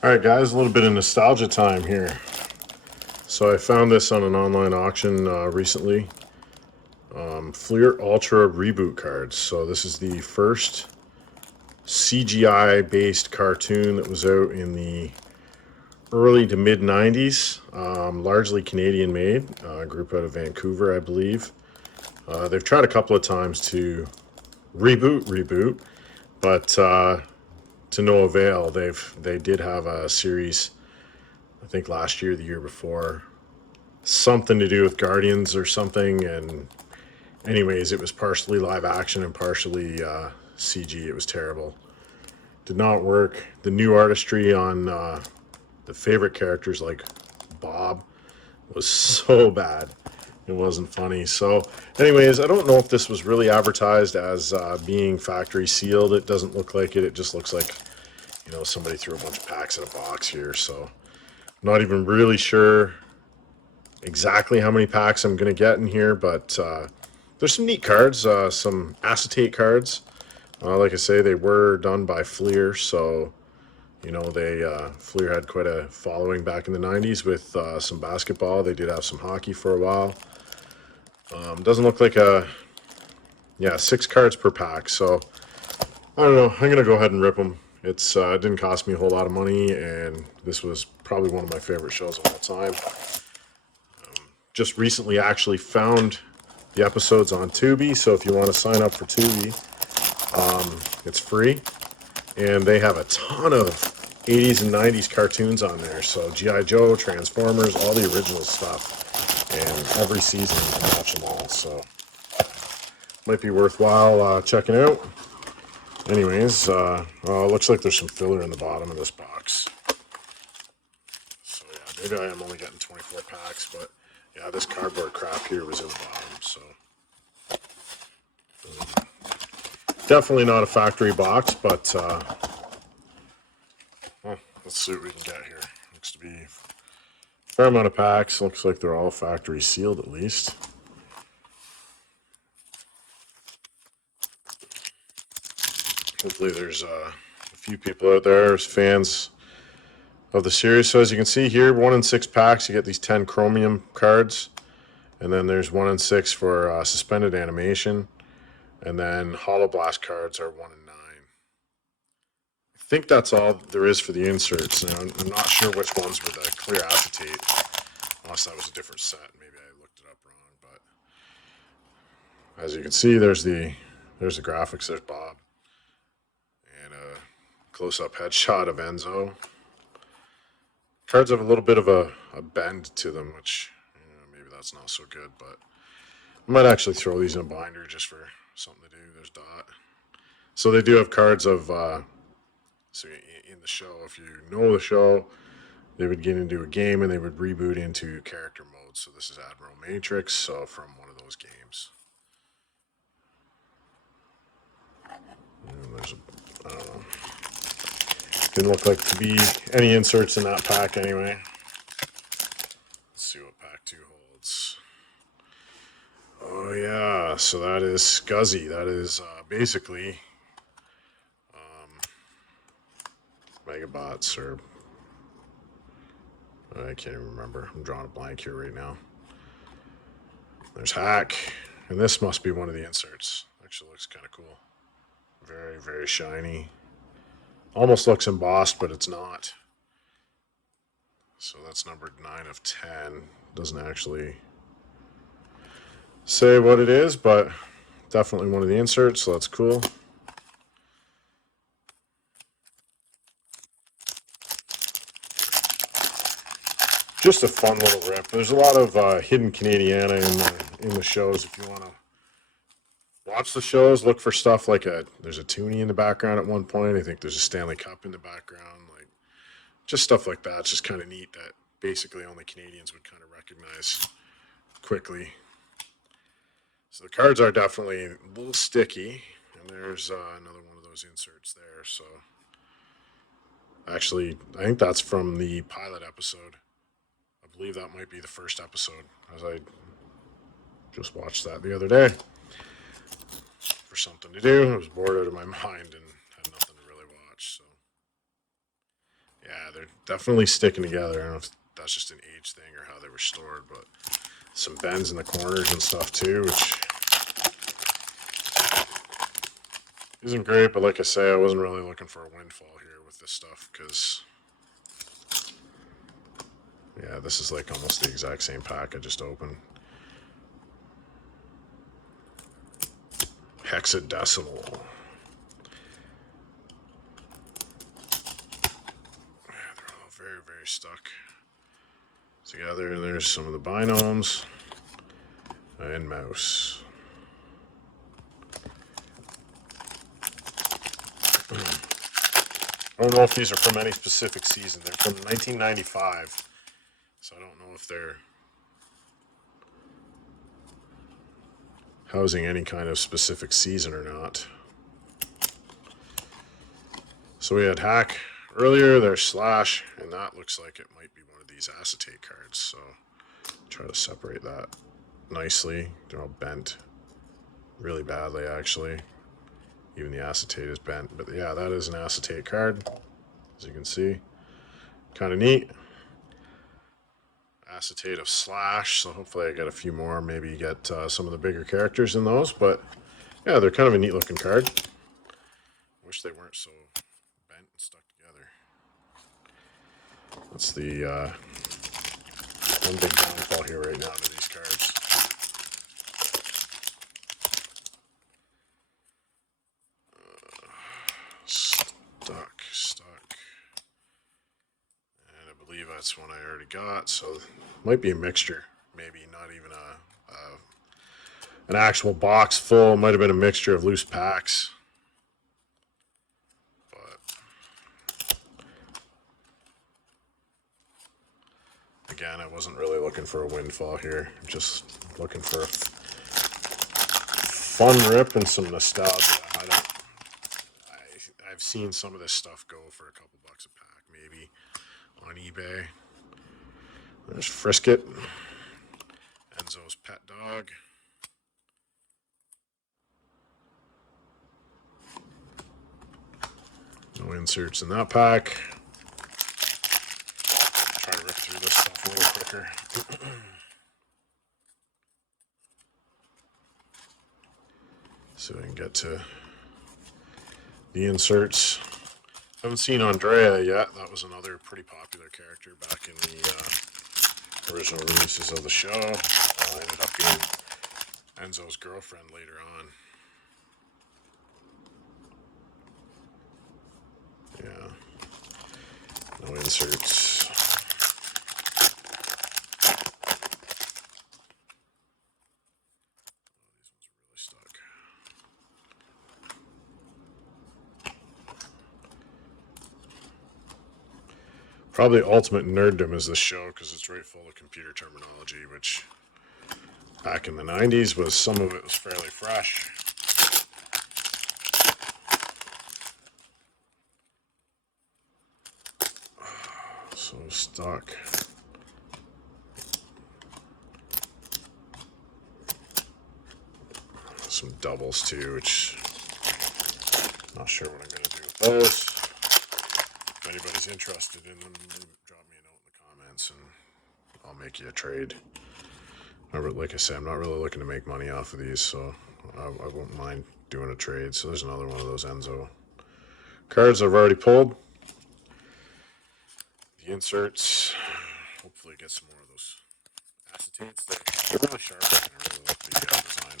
All right, guys, a little bit of nostalgia time here. So I found this on an online auction recently. Fleer Ultra Reboot cards. So this is the first CGI-based cartoon that was out in the early to mid 90s, largely Canadian made, a group out of Vancouver, I believe. They've tried a couple of times to reboot, but to no avail. They did have a series, I think last year, the year before, something to do with Guardians or something. And anyways, it was partially live action and partially CG. It was terrible. Did not work. The new artistry on the favorite characters like Bob was so bad. It wasn't funny. So, anyways, I don't know if this was really advertised as being factory sealed. It doesn't look like it. It just looks like, somebody threw a bunch of packs in a box here. So, not even really sure exactly how many packs I'm going to get in here, but there's some neat cards, some acetate cards. Like I say, they were done by Fleer, so Fleer had quite a following back in the '90s with some basketball. They did have some hockey for a while. Doesn't look like yeah, 6 cards per pack. So I don't know. I'm gonna go ahead and rip them. It didn't cost me a whole lot of money, and this was probably one of my favorite shows of all time. Just recently actually found the episodes on Tubi, so if you want to sign up for Tubi, it's free, and they have a ton of 80s and 90s cartoons on there. So G.I. Joe, Transformers, all the original stuff, and every season you can watch them all. So might be worthwhile checking out. Anyways, looks like there's some filler in the bottom of this box. So yeah, maybe I am only getting 24 packs, but yeah, this cardboard crap here was in the bottom. So definitely not a factory box, but well, let's see what we can get here. Looks to be a fair amount of packs. Looks like they're all factory sealed at least. Hopefully there's a few people out there as fans of the series. So as you can see here, 1 in 6 packs, you get these 10 chromium cards. And then there's 1 in 6 for suspended animation. And then Hollow Blast cards are 1 in 9. I think that's all there is for the inserts. Now, I'm not sure which ones were the clear acetate. Unless that was a different set. Maybe I looked it up wrong. But as you can see, there's the graphics. There's Bob. And a close-up headshot of Enzo. Cards have a little bit of a bend to them, which maybe that's not so good. But I might actually throw these in a binder just for something to do. There's Dot. So they do have cards of, so in the show, if you know the show, they would get into a game and they would reboot into character mode. So this is Admiral Matrix, so from one of those games. And there's I don't know. Didn't look like to be any inserts in that pack anyway. Let's see what pack 2 holds. Oh yeah, so that is Scuzzy. That is basically Megabots, or I can't even remember. I'm drawing a blank here right now. There's Hack, and this must be one of the inserts. Actually looks kind of cool. Very, very shiny. Almost looks embossed, but it's not. So that's numbered 9 of 10. Doesn't actually say what it is, but definitely one of the inserts, so that's cool. Just a fun little rip. There's a lot of hidden Canadiana in the shows. If you want to watch the shows, look for stuff like there's a Toonie in the background at one point. I think there's a Stanley Cup in the background. Like, just stuff like that. It's just kind of neat that basically only Canadians would kind of recognize quickly. So the cards are definitely a little sticky, and there's another one of those inserts there. So actually, I think that's from the pilot episode. I believe that might be the first episode, as I just watched that the other day for something to do. I was bored out of my mind and had nothing to really watch. So yeah, they're definitely sticking together. I don't know if that's just an age thing or how they were stored, but some bends in the corners and stuff too, which isn't great. But like I say, I wasn't really looking for a windfall here with this stuff because, yeah, this is like almost the exact same pack I just opened. Hexadecimal. They're all very, very stuck together. And there's some of the binomes and mouse. I don't know if these are from any specific season. They're from 1995, so I don't know if they're housing any kind of specific season or not. So we had Hack earlier, there's Slash, and that looks like it might be one of these acetate cards. So try to separate that nicely. They're all bent really badly, actually. Even the acetate is bent. But yeah, that is an acetate card, as you can see. Kind of neat. Acetate of Slash, so hopefully I get a few more. Maybe get some of the bigger characters in those. But yeah, they're kind of a neat looking card. Wish they weren't so bent and stuck together. That's the one big downfall here right now to these cards. Stuck. And I believe that's one I already got, so might be a mixture. Maybe not even an actual box full. Might have been a mixture of loose packs. Again, I wasn't really looking for a windfall here. Just looking for a fun rip and some nostalgia. I've seen some of this stuff go for a couple bucks a pack, maybe on eBay. There's Frisket, Enzo's pet dog. No inserts in that pack. Try to rip through this stuff a little quicker. So we can get to the inserts. Haven't seen Andrea yet. That was another pretty popular character back in the original releases of the show. Ended up being Enzo's girlfriend later on. Yeah. No inserts. Probably ultimate nerddom is this show because it's right full of computer terminology, which back in the 90s was, some of it was fairly fresh. So stuck. Some doubles too, which not sure what I'm going to do with those. If anybody's interested in them, drop me a note in the comments and I'll make you a trade. Like I said, I'm not really looking to make money off of these, so I won't mind doing a trade. So there's another one of those Enzo cards I've already pulled. The inserts. Hopefully get some more of those acetates. They're really sharp. I really like the design.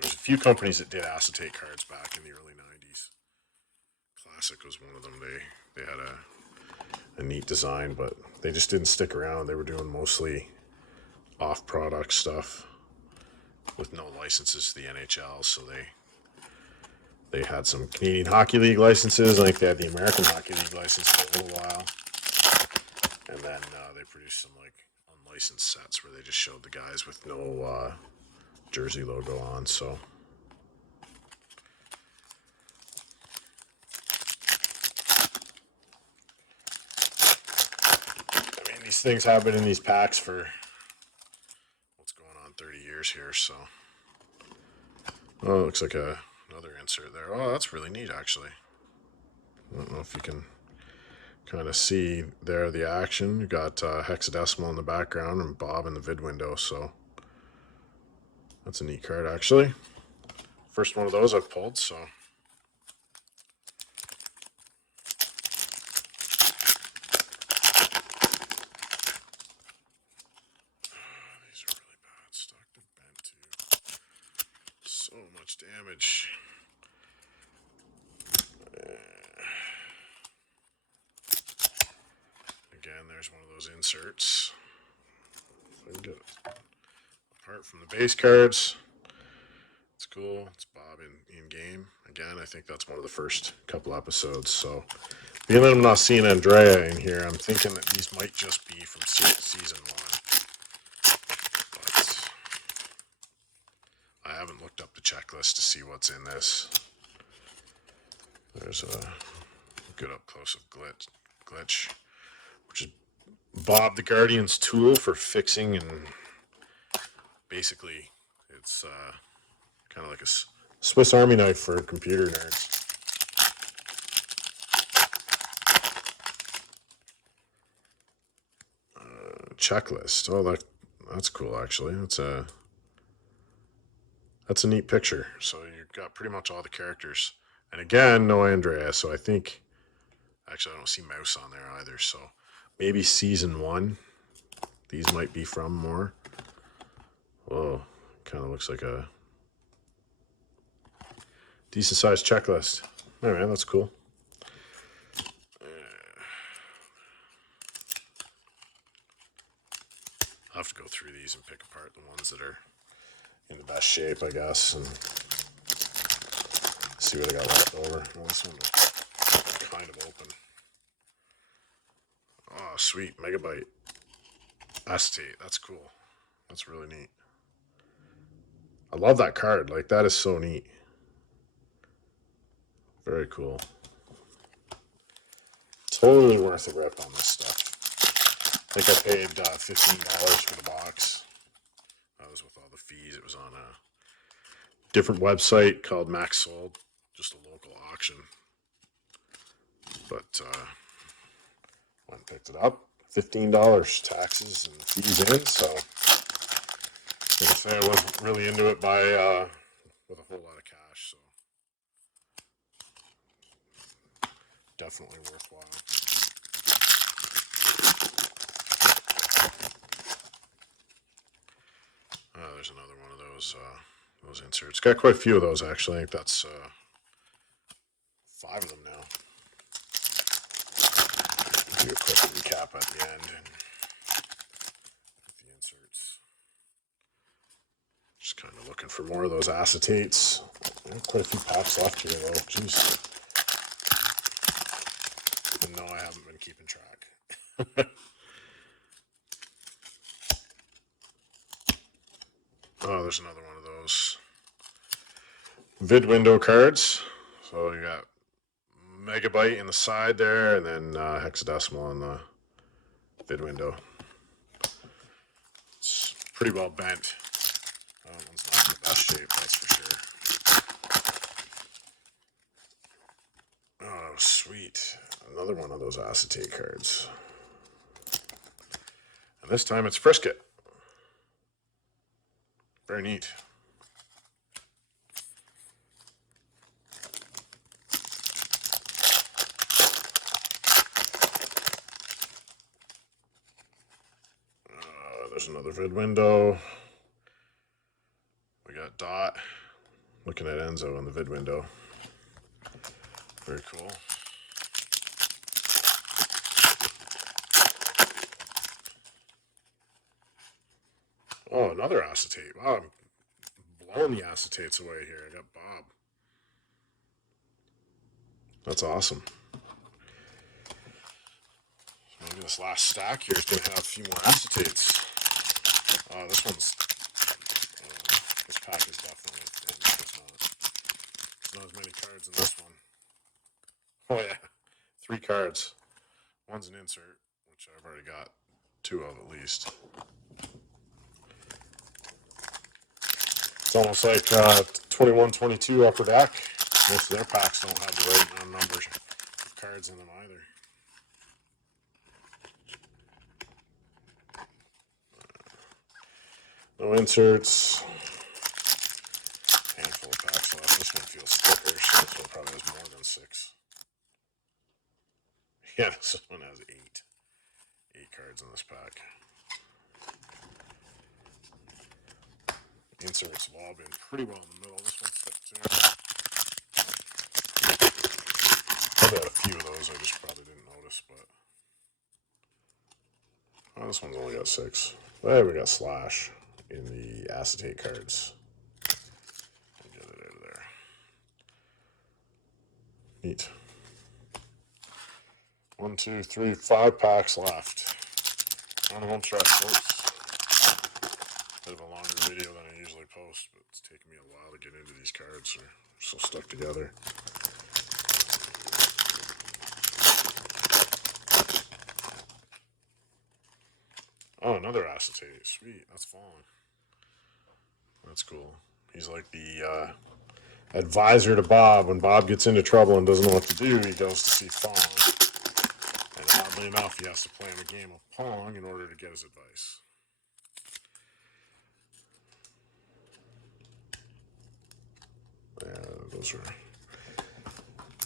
There's a few companies that did acetate cards back in the early 90s. Classic was one of them. They had a neat design, but they just didn't stick around. They were doing mostly off-product stuff with no licenses to the NHL, so they had some Canadian Hockey League licenses. I think they had the American Hockey League license for a little while, and then they produced some like unlicensed sets where they just showed the guys with no jersey logo on. So I mean, these things have been in these packs for what's going on 30 years here. So oh, it looks like another insert there. Oh, that's really neat, actually. I don't know if you can kind of see there the action. You got hexadecimal in the background and Bob in the vid window, so that's a neat card actually. First one of those I've pulled, so these are really bad. Stuck to bent too. So much damage. Again, there's one of those inserts. If I can get it apart from the base cards. It's cool. It's Bob in game. Again, I think that's one of the first couple episodes. So, being that I'm not seeing Andrea in here, I'm thinking that these might just be from season 1. But I haven't looked up the checklist to see what's in this. There's a good up close of glitch, which is Bob the Guardian's tool for fixing, and basically it's kind of like a Swiss Army knife for computer nerds. Checklist. Oh, that's cool actually. That's a neat picture. So you've got pretty much all the characters. And again, no Andrea, so I think actually I don't see Mouse on there either, so maybe season 1. These might be from more. Whoa, kind of looks like a decent sized checklist. All right, that's cool. I'll have to go through these and pick apart the ones that are in the best shape, I guess, and see what I got left over. Well, this one is kind of open. Oh, sweet. Megabyte. Acetate. That's cool. That's really neat. I love that card. Like, that is so neat. Very cool. Totally worth a rip on this stuff. I think I paid $15 for the box. That was with all the fees. It was on a different website called Max Sold, just a local auction. But went and picked it up. $15, taxes and fees in. So like I say, I wasn't really into it by with a whole lot of cash. So definitely worthwhile. There's another one of those inserts. Got quite a few of those actually. I think that's 5 of them now. Do a quick recap at the end and the inserts. Just kind of looking for more of those acetates. Quite a few packs left here though. Jeez. And no, I haven't been keeping track. Oh, there's another one of those vid window cards. So you got megabyte in the side there, and then hexadecimal on the vid window. It's pretty well bent. That one's not in the best shape, that's for sure. Oh, sweet. Another one of those acetate cards. And this time it's Frisket. Very neat. There's another vid window. We got Dot looking at Enzo in the vid window. Very cool. Oh, another acetate. Wow, I'm blowing the acetates away here. I got Bob. That's awesome. Maybe this last stack here is going to have a few more acetates. This pack is definitely thin. There's not as many cards in this one. Oh yeah, 3 cards. One's an insert, which I've already got 2 of at least. It's almost like 21-22 Upper Deck. Most of their packs don't have the right amount of numbers of cards in them either. No inserts. Handful of packs left. This one feels thicker, so this one probably has more than 6. Yeah, this one has 8. 8 cards in this pack. Inserts have all been pretty well in the middle. This one's thick too. Probably had a few of those I just probably didn't notice, but oh, this one's only got 6. There we got Slash in the acetate cards. Get it out of there. Neat. 1, 2, 3, 5 packs left. On the home stretch, folks. Bit of a longer video than I usually post, but it's taken me a while to get into these cards. They're so stuck together. Oh, another acetate. Sweet. That's Fawn. That's cool. He's like the advisor to Bob. When Bob gets into trouble and doesn't know what to do, he goes to see Fawn. And oddly enough, he has to play him a game of Pong in order to get his advice. Yeah, those are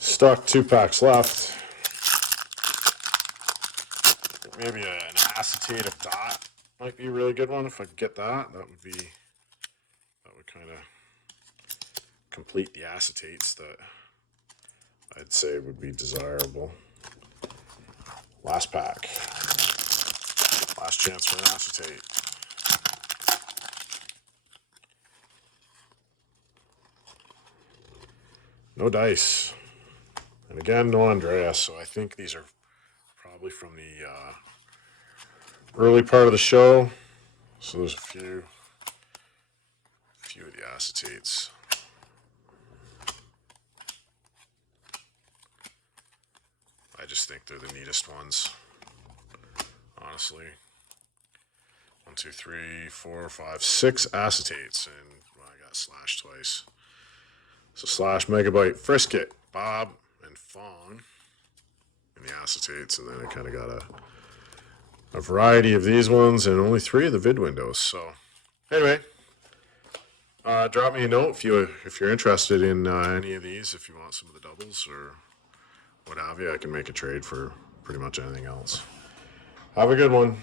stuck. 2 packs left. Maybe an acetate of Dot might be a really good one. If I could get that, that would kind of complete the acetates that I'd say would be desirable. Last pack. Last chance for an acetate. No dice. And again, no Andreas. So I think these are probably from the early part of the show. So there's a few of the acetates. I just think they're the neatest ones, honestly. 1, 2, 3, 4, 5, 6 acetates, and well, I got Slash twice. So Slash, Megabyte, Frisket, Bob, and Fawn in the acetates, and then I kind of got a variety of these ones, and only 3 of the vid windows. So anyway, drop me a note if you're interested in any of these. If you want some of the doubles or what have you, I can make a trade for pretty much anything else. Have a good one.